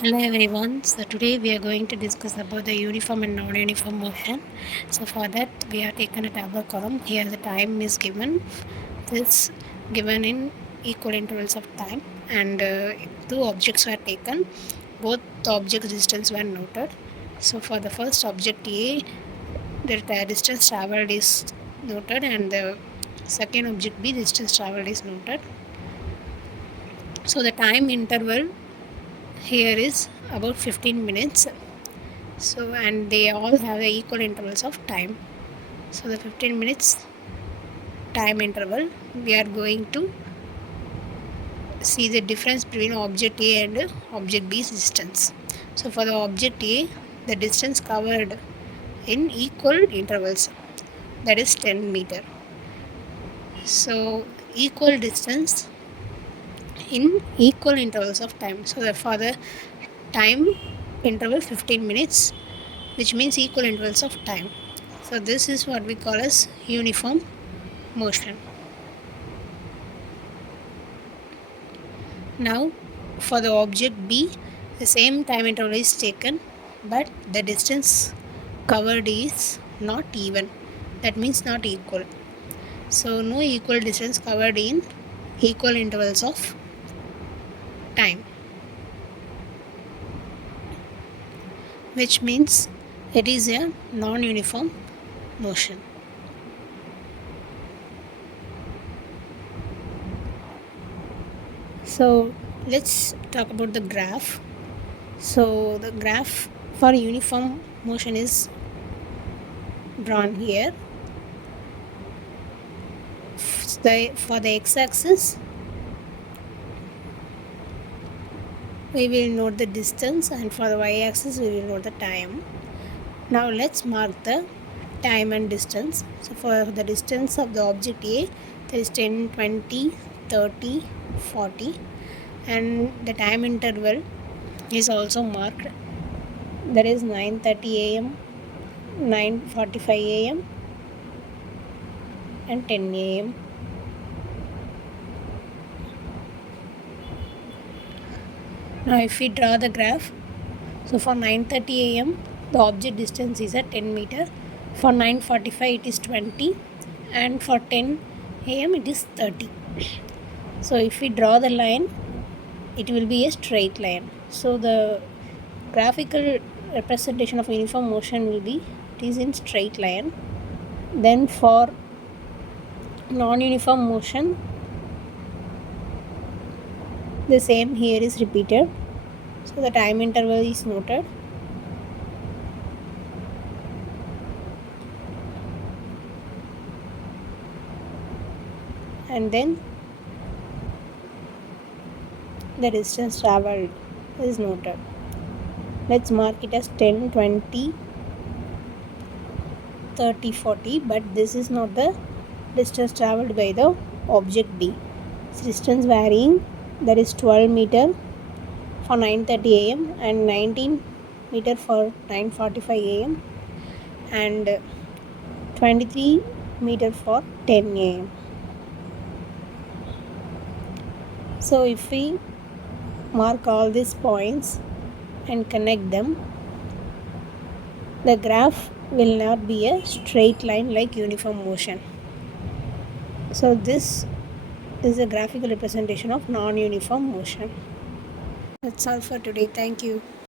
Hello everyone. So today we are going to discuss about the uniform and non-uniform motion. So for that we have taken a tabular column. Here the time is given. This given in equal intervals of time, and two objects were taken. Both the object distance were noted. So for the first object A, the distance traveled is noted, and the second object B, distance traveled is noted. So the time interval here is about 15 minutes. So, and they all have the equal intervals of time. So the 15 minutes time interval, we are going to see the difference between object A and object B's distance. So for the object A, the distance covered in equal intervals, that is 10 meter. So equal distance in equal intervals of time. So for the time interval 15 minutes, which means equal intervals of time. So this is what we call as uniform motion. Now for the object B, the same time interval is taken, but the distance covered is not even. That means not equal. So no equal distance covered in equal intervals of time, which means it is a non-uniform motion. So let's talk about the graph. So the graph for uniform motion is drawn here. For the x-axis, we will note the distance, and for the y-axis we will note the time. Now let's mark the time and distance. So for the distance of the object A, there is 10, 20, 30, 40, and the time interval is also marked. That is 9:30 a.m., 9:45 a.m. and 10 a.m. Now if we draw the graph, so for 9:30 a.m. the object distance is at 10 meter, for 9:45 it is 20, and for 10 a.m. it is 30. So if we draw the line, it will be a straight line. So the graphical representation of uniform motion will be, it is in straight line. Then for non-uniform motion, the same here is repeated. So the time interval is noted. And then the distance traveled is noted. Let's mark it as 10, 20, 30, 40, but this is not the distance traveled by the object B. It's distance varying, that is 12 meter for 9:30 a.m. and 19 meter for 9:45 a.m. and 23 meter for 10 a.m. So if we mark all these points and connect them, the graph will not be a straight line like uniform motion. So this is a graphical representation of non-uniform motion. That's all for today. Thank you.